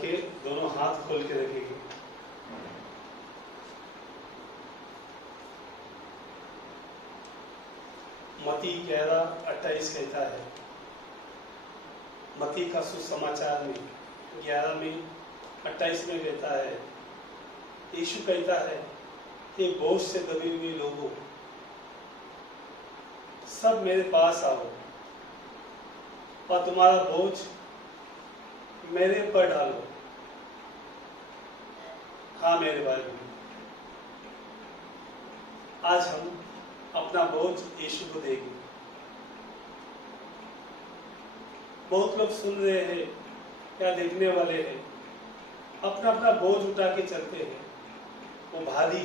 के दोनों हाथ खोल के रखेंगे। मत्ती 11:28 कहता है, मत्ती का सुसमाचार में 11 में 28 में कहता है, यीशु कहता है कि बोझ से दबे हुए लोगों सब मेरे पास आओ और तुम्हारा बोझ मेरे पर डालो। हाँ मेरे भाई, आज हम अपना बोझ यीशु को देंगे। बहुत लोग सुन रहे हैं या देखने वाले हैं, अपना अपना बोझ उठा के चलते हैं, वो भारी।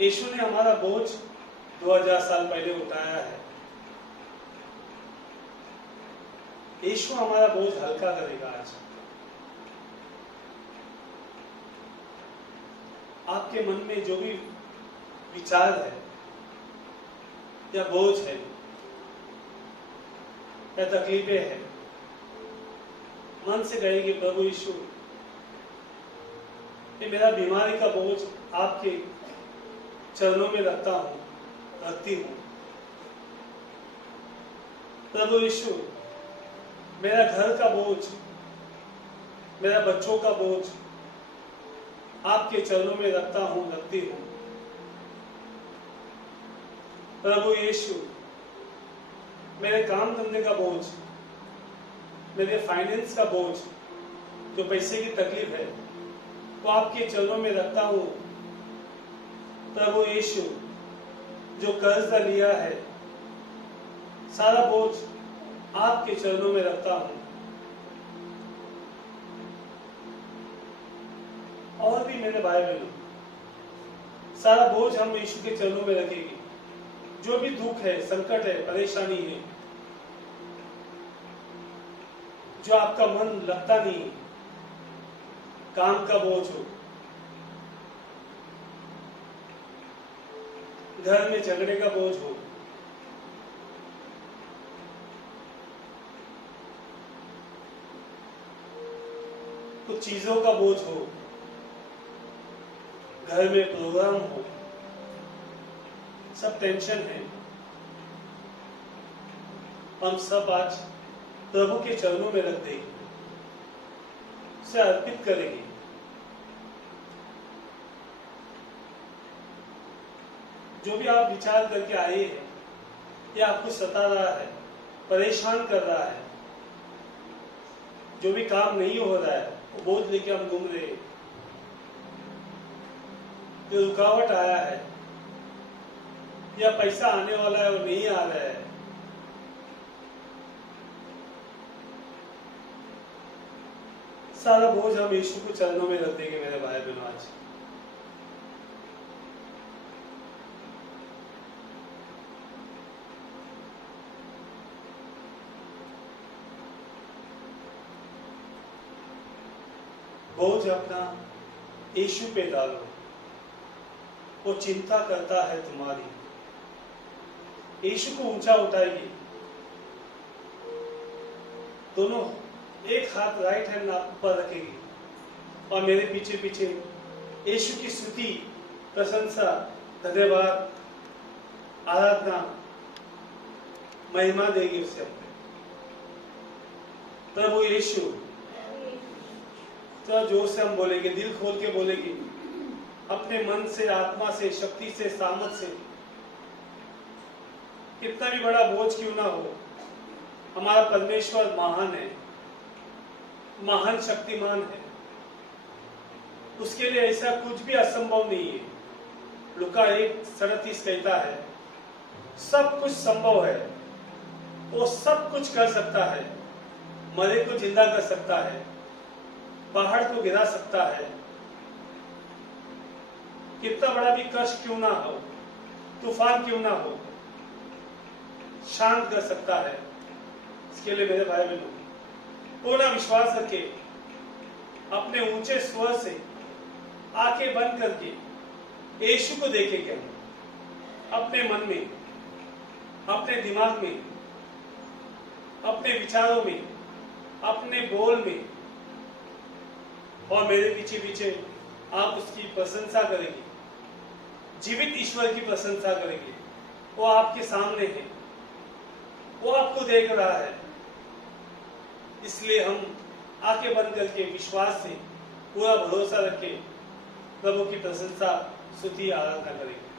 यीशु ने हमारा बोझ 2000 साल पहले उठाया है। यीशु हमारा बोझ हल्का करेगा। आज आपके मन में जो भी विचार है या बोझ है या तकलीफें हैं, मन से कहेंगे, प्रभु यीशु, ये मेरा बीमारी का बोझ आपके चरणों में रखती हूँ। प्रभु यीशु, मेरा घर का बोझ, मेरा बच्चों का बोझ आपके चरणों में रखती हूँ। प्रभु यीशु, मेरे काम धंधे का बोझ, मेरे फाइनेंस का बोझ, जो पैसे की तकलीफ है, वो आपके चरणों में रखता हूँ। प्रभु यीशु, जो कर्ज लिया है, सारा बोझ आपके चरणों में रखता हूँ। और भी मेरे भाई बहनों, सारा बोझ हम यीशु के चरणों में रखेंगे। जो भी दुख है, संकट है, परेशानी है, जो आपका मन लगता नहीं, काम का बोझ हो, घर में झगड़े का बोझ हो, कुछ चीजों का बोझ हो, घर में प्रोग्राम हो, सब टेंशन है, हम सब आज प्रभु के चरणों में रख देंगे, उसे अर्पित करेंगे। जो भी आप विचार करके आए हैं या आपको सता रहा है, परेशान कर रहा है, जो भी काम नहीं हो रहा है, वो बोझ लेके हम घूम रहे हैं, जो रुकावट आया है या पैसा आने वाला है और नहीं आ रहा है, सारा बोझ हम यीशु को चरणों में रख देंगे मेरे भाई बहनों। आज बोझ अपना यीशु पे डालो, वो चिंता करता है तुम्हारी। यीशु को ऊंचा उठाएगी, दोनों एक हाथ राइट हैंड ऊपर रखेगी और मेरे पीछे पीछे यीशु की स्तुति, प्रशंसा, धन्यवाद, आराधना, महिमा देगी उसे अपने। प्रभु यीशु, तो जोर से हम बोलेंगे, दिल खोल के बोलेंगे, अपने मन से, आत्मा से, शक्ति से, सामर्थ से। कितना भी बड़ा बोझ क्यों ना हो, हमारा परमेश्वर महान है, महान शक्तिमान है, उसके लिए ऐसा कुछ भी असंभव नहीं है। लुका 1:37 कहता है, सब कुछ संभव है, वो सब कुछ कर सकता है, मरे को जिंदा कर सकता है, पहाड़ को गिरा सकता है, कितना बड़ा भी कष्ट क्यों ना हो, तूफान क्यों ना हो, शांत कर सकता है। इसके लिए मेरे भाई बहनों, पूर्ण विश्वास रखे, अपने ऊंचे स्वर से आंखें बंद करके यीशु को देखेंगे। अपने मन में, अपने दिमाग में, अपने विचारों में अपने बोल में और मेरे पीछे पीछे आप उसकी प्रशंसा करेंगे, जीवित ईश्वर की प्रशंसा करेंगे। वो आपके सामने है, वो आपको देख रहा है। इसलिए हम आंखें बंद करके विश्वास से पूरा भरोसा रख के प्रभु की प्रशंसा, स्तुति, आराधना करेंगे।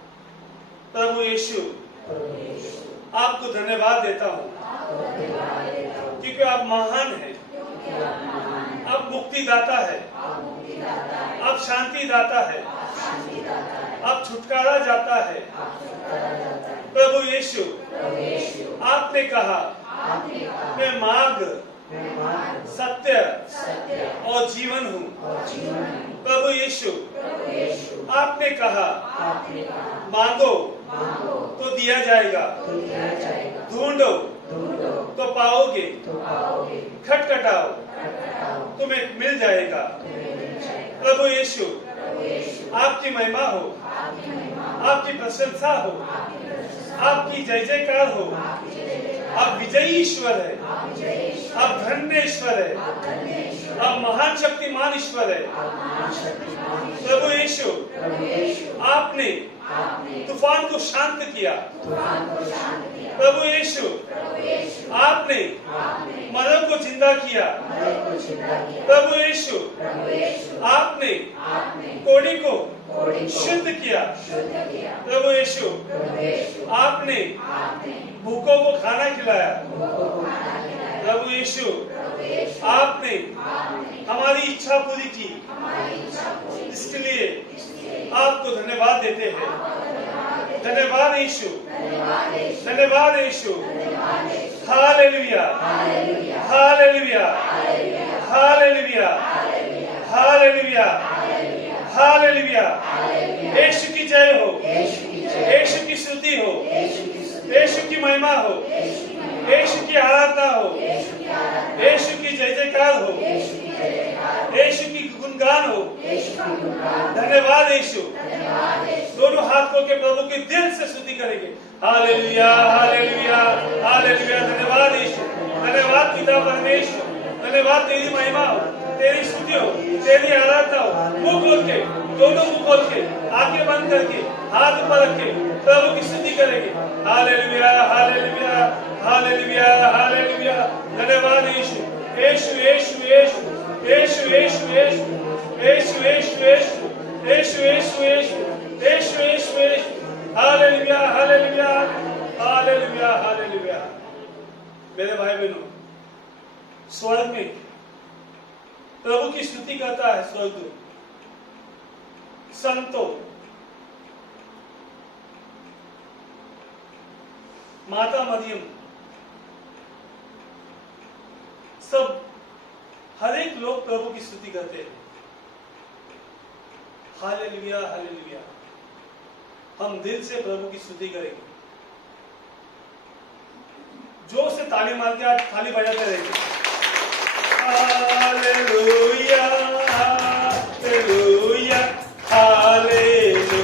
प्रभु यीशु, आपको धन्यवाद देता हूँ क्योंकि आप महान हैं, आप मुक्तिदाता है, आप शांति दाता है, आप छुटकारा जाता है। प्रभु यीशु, आपने कहा मैं मार्ग, सत्य और जीवन हूँ। प्रभु यीशु, आपने कहा मांगो तो दिया जाएगा, ढूंढो तो पाओगे, खटखटाओ तुम्हें मिल जाएगा। प्रभु यीशु, आपकी महिमा हो, आपकी प्रशंसा हो, आपकी जय जयकार हो। आप विजयी ईश्वर है, आप धन्य ईश्वर है, आप महान शक्तिमान ईश्वर है। प्रभु यीशु, आपने तूफान को शांत किया। प्रभु यीशु, आपने मरों को जिंदा किया। प्रभु यीशु, आपने कोढ़ी को शुद्ध किया। प्रभु यीशु, आपने भूखों को खाना खिलाया। प्रभु यीशु, आपने हमारी इच्छा पूरी की। इसके लिए आपको धन्यवाद देते हैं। धन्यवाद यीशु, धन्यवाद Yeshu. Hallelujah, hallelujah, hallelujah, hallelujah, hallelujah. Yeshu की जय हो, यीशु की स्तुति हो, यीशु की महिमा हो, यीशु की आराधना हो, यीशु की जय जयकार हो, यीशु की गुणगान हो। धन्यवाद यीशु। दोनों हाथ खोल के प्रभु के दिल से स्तुति करेंगे। Hallelujah, hallelujah, hallelujah. धन्यवाद यीशु, धन्यवाद पिता परमेश्वर, धन्यवाद तेरी महिमा हो, तेरी स्तुति हो, तेरी आराधना हो। मुंह खोल के, दोनों मुंह खोल के, आंखें बंद करके, हाथ ऊपर रख के प्रभु की स्तुति करेंगे। Hallelujah, hallelujah, hallelujah, hallelujah. धन्यवाद Yeshu, Yeshu, Yeshu, Yeshu, Yeshu, Yeshu, Yeshu, Yeshu, Yeshu, Yeshu, Yeshu, Yeshu, Yeshu, Yeshu. Hallelujah, hallelujah, hallelujah, hallelujah. मेरे भाई बहनों, स्वर्ग में प्रभु की स्तुति करता है स्वर्गदूत, संतों, माता मरियम, सब हर एक लोग प्रभु की स्तुति करते हैं। Hallelujah, hallelujah. हम दिल से प्रभु की स्तुति करेंगे, जोर से ताली मार के आज थाली बजाते रहेंगे। Hallelujah, hallelujah, hallelujah.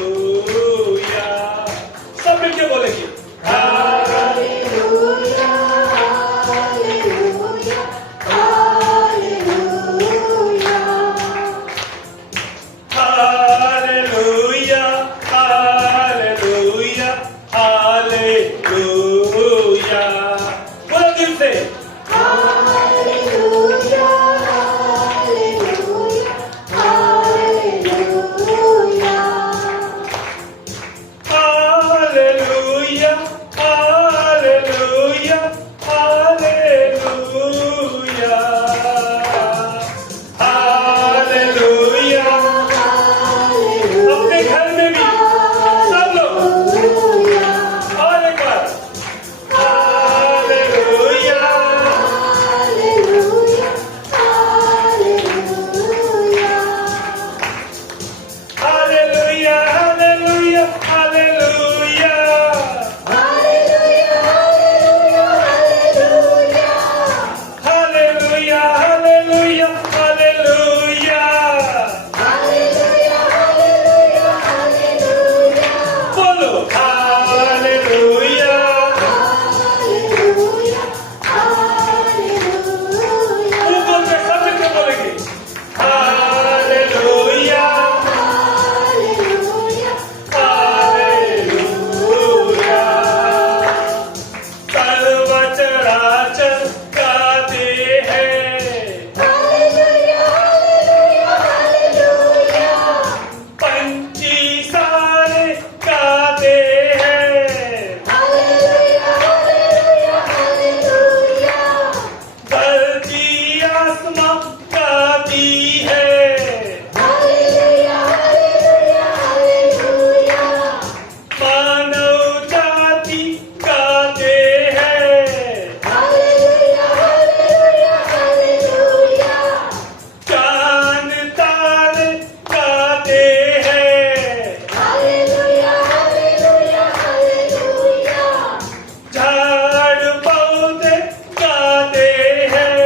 सब मिलके बोलेंगे hallelujah, hallelujah, hallelujah, hallelujah, hallelujah, hallelujah. बोलो दिल से हालेलुया, गाती है। मानव जाति गाते हैं। चांद तारे गाते हैं। झाड़ पौधे गाते हैं।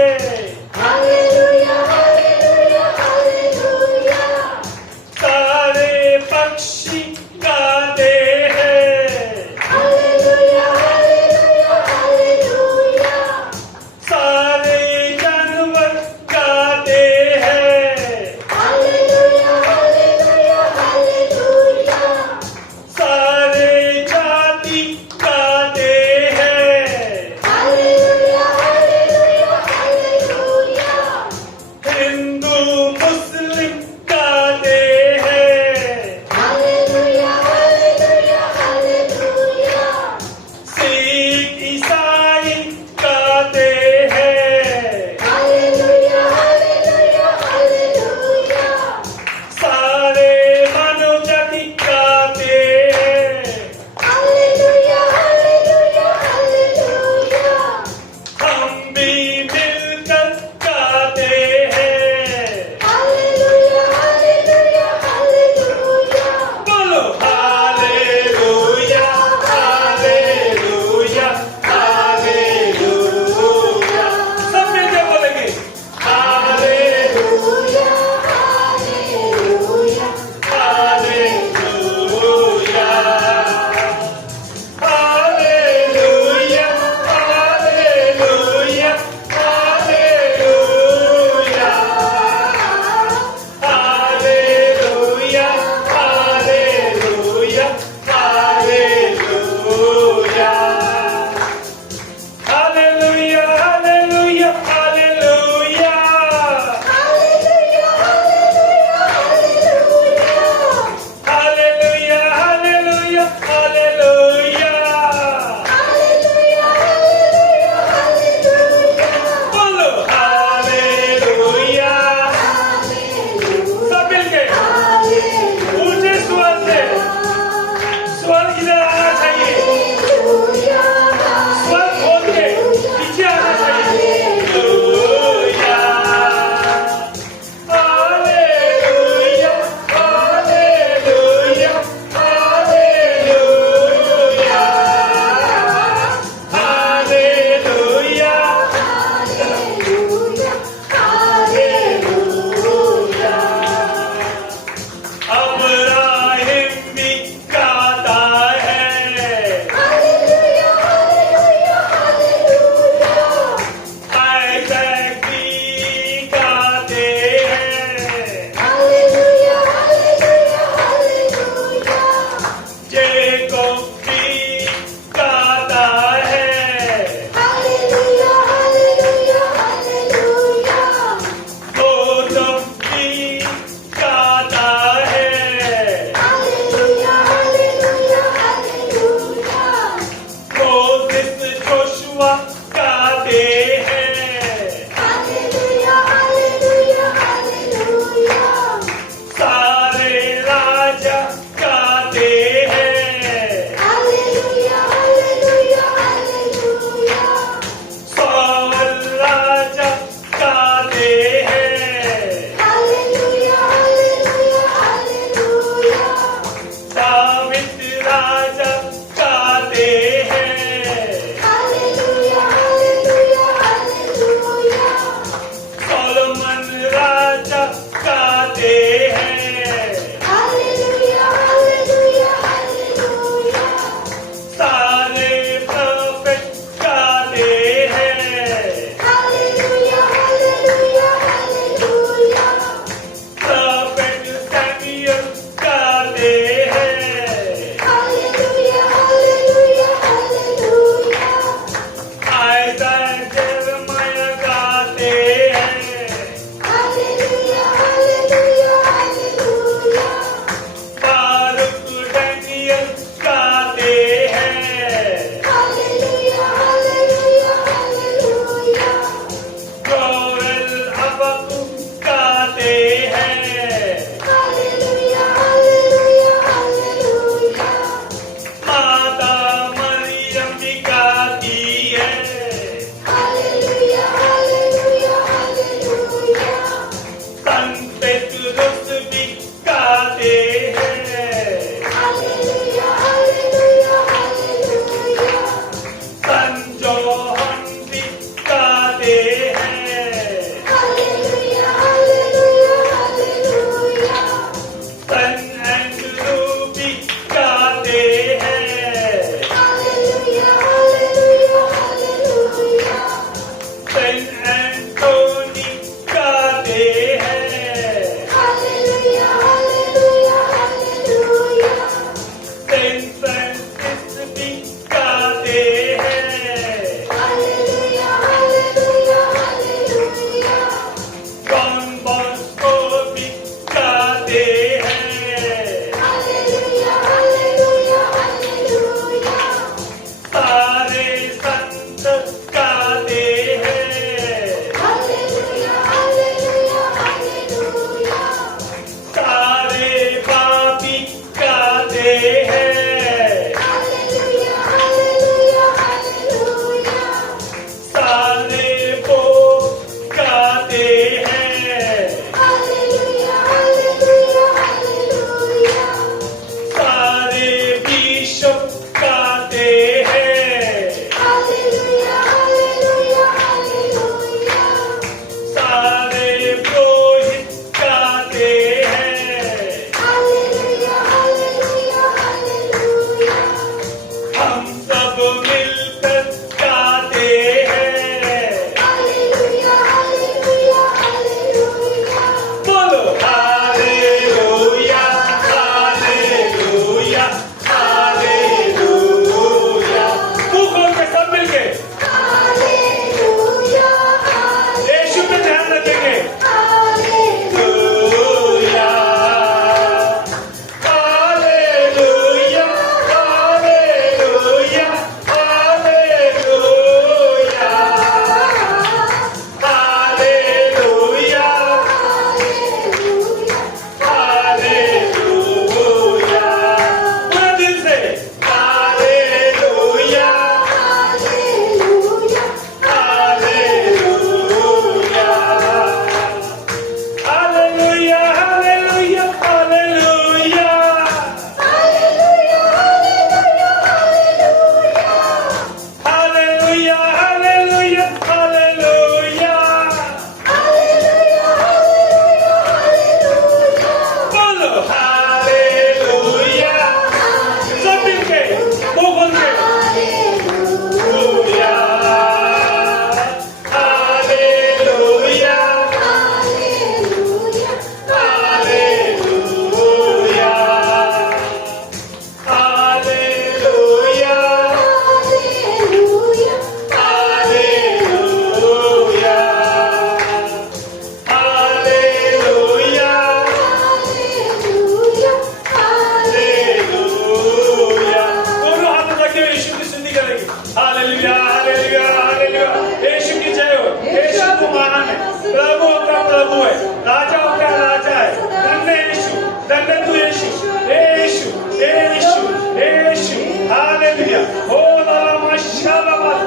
राजाओं का राजा है। धन्य यीशु, धन्य तू यीशु, यीशु, यीशु, यीशु, हालेलुया। ओ लाला माशाला मत,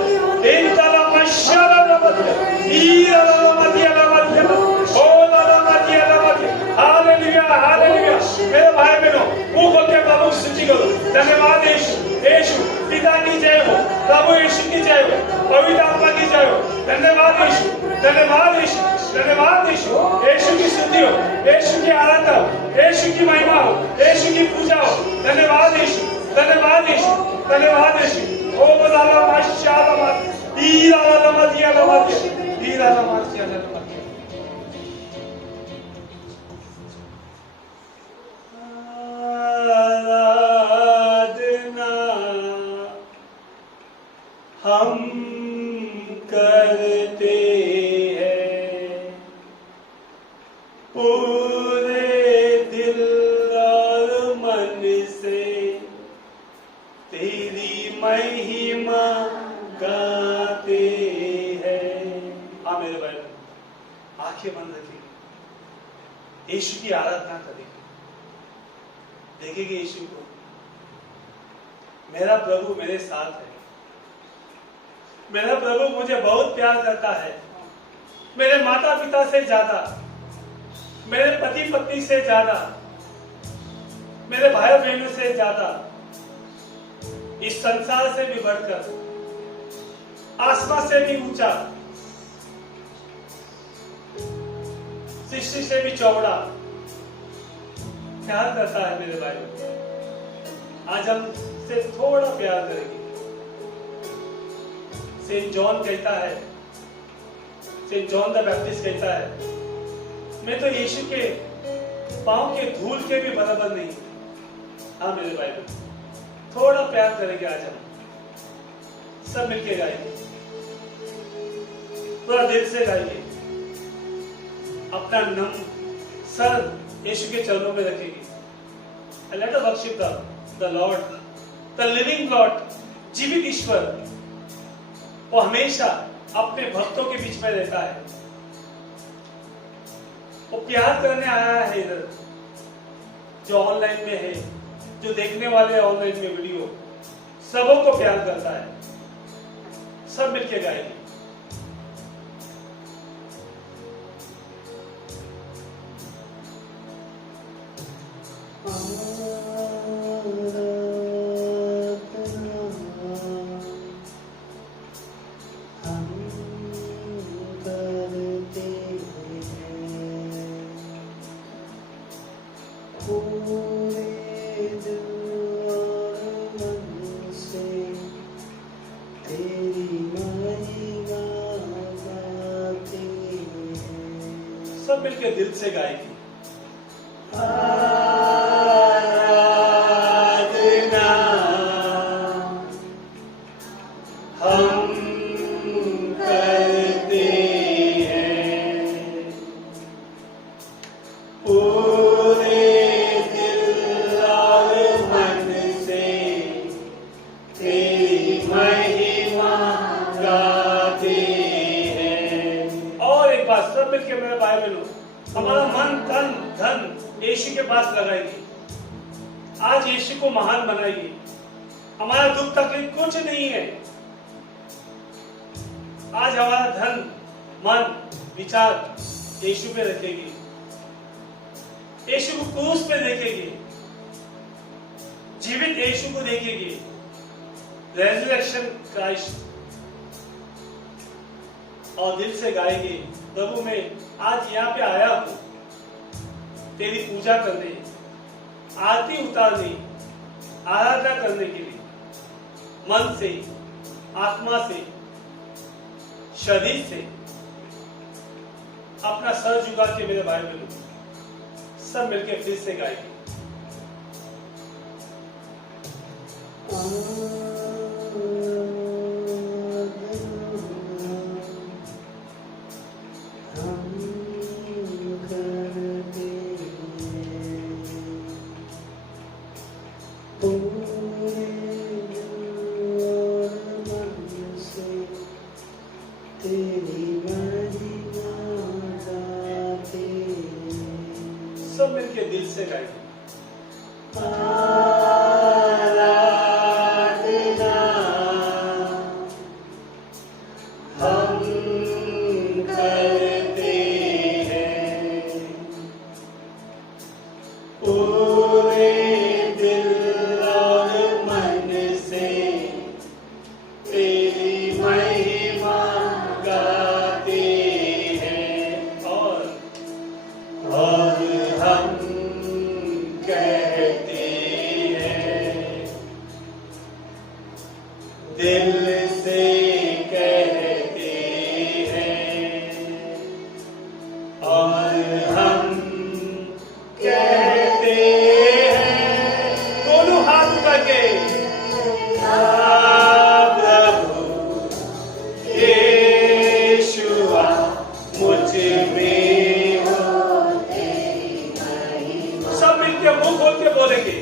इन लाला माशाला मत, ई लाला मत, या लाला मत, ओ लाला मत, या लाला मत, हालेलुया, हालेलुया। मेरे भाई बहनों, मुंह खोल के प्रभु की स्तुति करो। धन्यवाद यीशु, यीशु, पिता की जय हो, प्रभु यीशु की जय हो, पवित्र आत्मा की जय हो। धन्यवाद यीशु, धन्यवाद यीशु, धन्यवाद यीशु। यीशु की स्तुति हो, यीशु की आराधना हो, यीशु की महिमा हो, यीशु की पूजा हो। धन्यवाद यीशु, धन्यवाद यीशु, धन्यवाद यीशु। ओ लाला माशाला मत, ई लाला मत, या लाला मत, ई लाला मत, या लाला मत। हम करते हैं पूरे दिल और मन से, तेरी महिमा गाते हैं। हाँ मेरे भाई, आंखें बंद रखिए, यीशु की आराधना करेंगे, देखेंगे यीशु को। मेरा प्रभु मेरे साथ है, मेरा प्रभु मुझे बहुत प्यार करता है, मेरे माता पिता से ज्यादा, मेरे पति पत्नी से ज्यादा, मेरे भाई बहनों से ज्यादा, इस संसार से भी बढ़कर, आसमान से भी ऊंचा, सृष्टि से भी चौड़ा प्यार करता है मेरे भाई। आज हम से थोड़ा प्यार करेंगे। सेंट जॉन कहता है, सेंट जॉन द बैप्टिस्ट कहता है, मैं तो यीशु के पांव के धूल के भी बराबर नहीं। हाँ मेरे भाई, थोड़ा प्यार करेंगे आज हम सब मिलके गाएंगे, पूरा दिल से गाएंगे, अपना नम सर यीशु के चरणों में रखेंगे। Let us worship the Lord, the living God, जीवित ईश्वर। वो हमेशा अपने भक्तों के बीच में रहता है, वो प्यार करने आया है इधर, जो ऑनलाइन में है, जो देखने वाले ऑनलाइन में वीडियो, सबों को प्यार करता है। सब मिलके गाएंगे। सब मिलके दिल से गाएंगे। आराधना हम करते हैं पूरे दिल और मन से, तेरी महिमा गाते हैं। और एक बात सब मिलके मेरे भाई बहनों, हमारा मन तन धन यीशु के पास लगाएगी। आज यीशु को महान बनाएगी। हमारा दुख तकलीफ कुछ नहीं है। आज हमारा धन मन विचार यीशु पे रखेगी, यीशु को क्रूस पे देखेगी, जीवित यीशु को देखेगी, रेजरेक्शन क्राइस्ट, और दिल से गाएगी, प्रभु मैं आज यहाँ पे आया हूं तेरी पूजा करने, आरती उतारने, आराधना करने के लिए, मन से, आत्मा से, शरीर से। अपना सर झुका के मेरे भाई बहनों सब मिलके फिर से गाएंगे। तेरी महिमा गाते सब मिलके दिल से गाएंगे। दिल से कहते हैं और हम कहते हैं, दोनों हाथ उठा के, प्रभु यीशुआ मुझ में हो तेरी महिमा। सब मिलके मुंह खोल के बोलेंगे,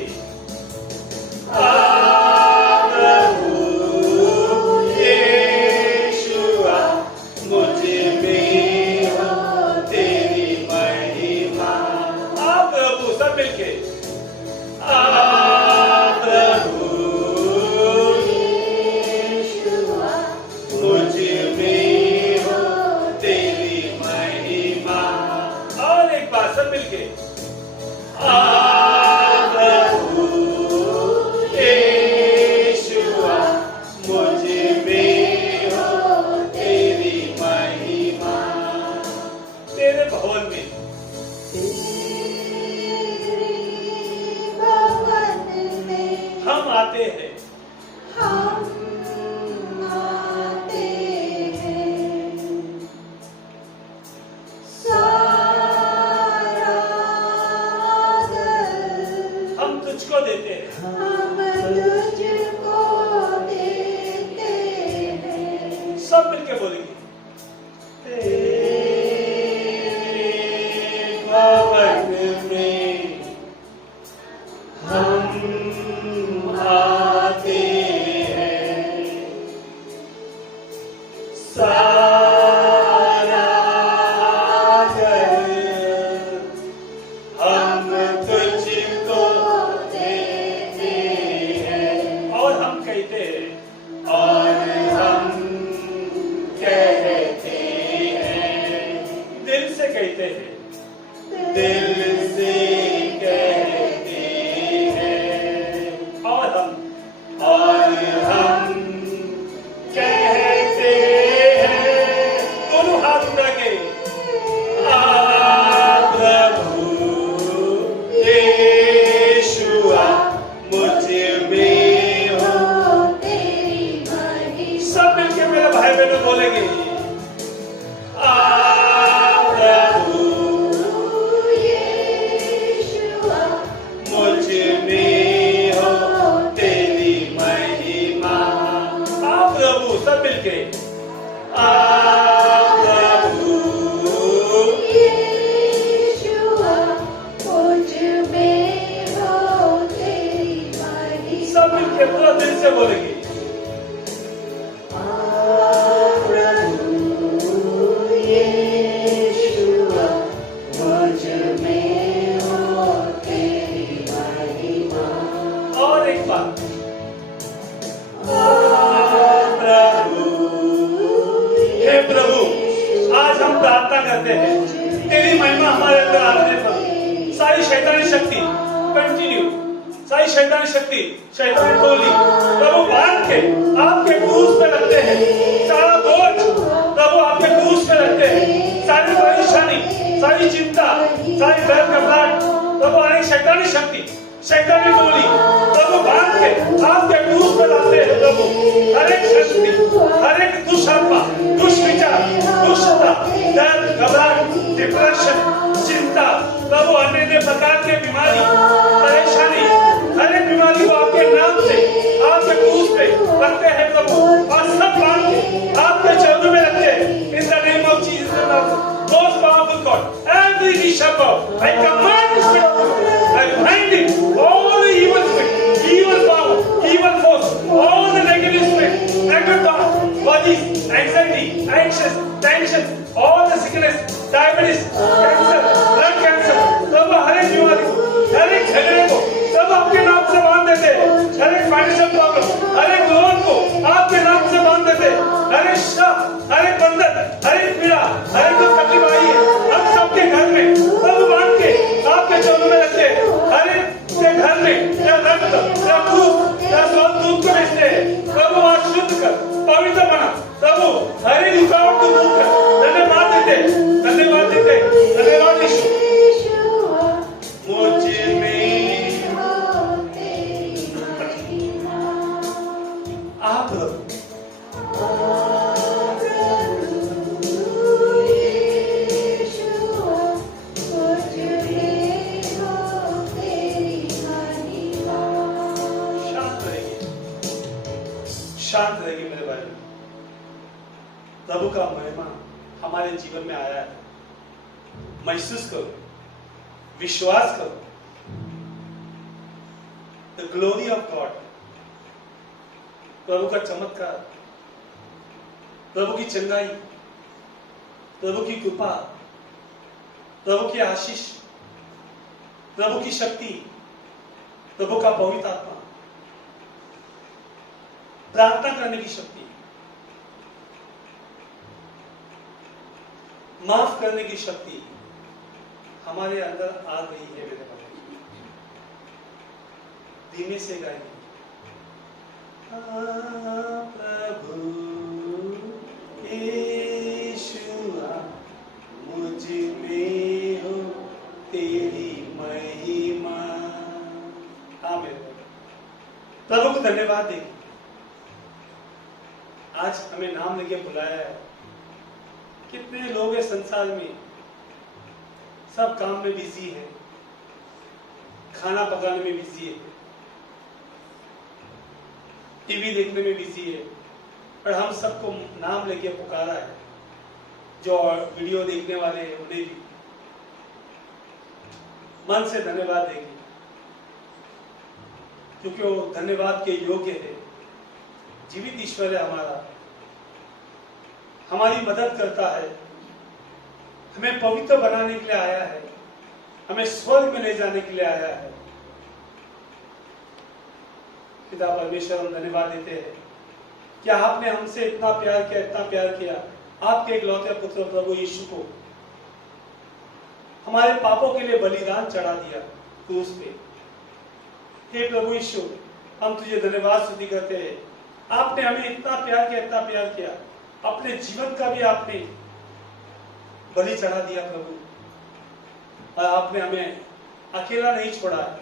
हम आते हैं, सारा हम तुझको देते हैं, हम तुझको देते हैं। सब मिलके बोलेंगे, भवन में हम आते हैं, सारा आदर हम तुझको देते हैं। और हम कहते हैं, और हम कहते हैं, दिल से कहते हैं, दिल से कहते हैं, और हम कहते हैं, दोनों हाथ उठा के, प्रभु यीशुआ मुझ में हो तेरी महिमा। सब मिलके मेरे भाई बहनों बोलेंगे, मुझ में हो तेरी महिमा। प्रभु सब मिलके, प्रभु यीशुआ मुझ में हो तेरी महिमा। सब मिलके पूरा दिल से बोलेंगे, प्रभु यीशुआ मुझ में हो तेरी महिमा। और एक बार, हे प्रभु, आज हम प्रार्थना करते हैं तेरी महिमा हमारे अंदर आने पर सारी शैतानी शक्ति कंटिन्यू, सारी शैतानी शक्ति, शैतानी टोली प्रभु बांध के आपके क्रूस पे रखते हैं, सारा बोझ प्रभु आपके क्रूस पे रखते हैं, सारी परेशानी, सारी चिंता, सारी डर घबराहट प्रभु, अनेक शैतानी शक्ति, शैतानी टोली प्रभु बांध के आपके क्रूस पे रखते हैं प्रभु। हर एक शक्ति, हर एक दुष्आत्मा, दुष्विचार, दुष्टता, डर, घबराहट, डिप्रेशन, चिंता प्रभु, अन्य प्रकार के बीमारी, परेशानी, हर एक बीमारी को आपके नाम से आपके क्रूस पे रखते हैं प्रभु, और सब बांध के आपके चरणों में रखते हैं। In the name of Jesus, most powerful God, every knee shall bow. I command this spirit, I bind it, all the evil spirit, evil power, evil force, all the negative spirit, negative thought, bodies, anxiety, anxious, tension, all the sickness, diabetes, cancer, blood cancer, प्रभु हर एक हमारे जीवन में आया है, महसूस करो, विश्वास करो। द ग्लोरी ऑफ गॉड, प्रभु का चमत्कार, प्रभु की चंगाई, प्रभु की कृपा, प्रभु की आशीष, प्रभु की शक्ति, प्रभु का पवित्र आत्मा, प्रार्थना करने की शक्ति, माफ करने की शक्ति हमारे अंदर आ गई है। मेरे भाई, धीमे से गाएंगे। प्रभु यीशुआ, मुझ में हो तेरी महिमा। हाँ मेरे भाई, प्रभु को धन्यवाद देंगे। आज हमें नाम लेके बुलाया है। कितने लोग हैं संसार में, सब काम में बिजी है, खाना पकाने में बिजी है, टीवी देखने में बिजी है, और हम सबको नाम लेके पुकारा है। जो वीडियो देखने वाले हैं उन्हें भी मन से धन्यवाद देंगे, क्योंकि वो धन्यवाद के योग्य है। जीवित ईश्वर है हमारा, हमारी मदद करता है, हमें पवित्र बनाने के लिए आया है, हमें स्वर्ग में ले जाने के लिए आया है। पिता परमेश्वर, हम धन्यवाद देते हैं कि आपने हमसे इतना प्यार किया, इतना प्यार किया, आपके इकलौते पुत्र प्रभु यीशु को हमारे पापों के लिए बलिदान चढ़ा दिया क्रूस पे। हे प्रभु यीशु, हम तुझे धन्यवाद स्तुति करते हैं। आपने हमें इतना प्यार किया, इतना प्यार किया, अपने जीवन का भी आपने बलि चढ़ा दिया प्रभु, और आपने हमें अकेला नहीं छोड़ा है।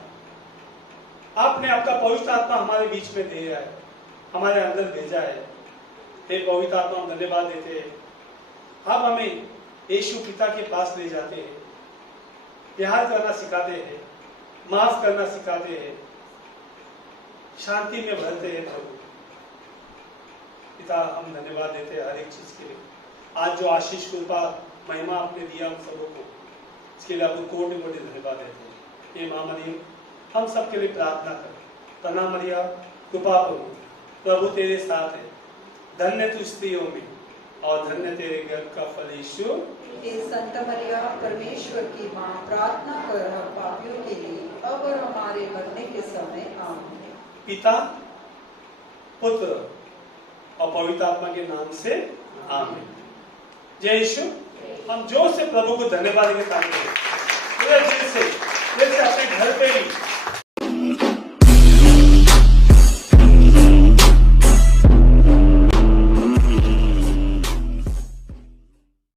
आपने आपका पवित्र आत्मा हमारे बीच में दिया है, हमारे अंदर भेजा है। हे पवित्र आत्मा, हम धन्यवाद देते हैं। आप हमें यीशु पिता के पास ले जाते हैं, प्यार करना सिखाते हैं, माफ करना सिखाते हैं, शांति में भरते हैं प्रभु। पिता, हम धन्यवाद देते हैं हर एक चीज के लिए। आज जो आशीष, कृपा, महिमा आपने दिया हम सबों को, इसके लिए आपको कोटि कोटि धन्यवाद देते हैं। ये मां मरियम, हम सबके लिए प्रार्थना करें। तना मरिया, कृपा करो, प्रभु तेरे साथ है, धन्य तू स्त्रियों में और धन्य तेरे गर्भ का फल यीशु। हे संत मरिया, परमेश्वर की मां, प्रार्थना कर हम पापियों के लिए अब और हमारे मरने के समय आमीन। पिता, पुत्र और पवित्र आत्मा के नाम से आमीन। जय यीशु। हम जोर से प्रभु को धन्यवाद देंगे, पूरे दिल से अपने घर पे भी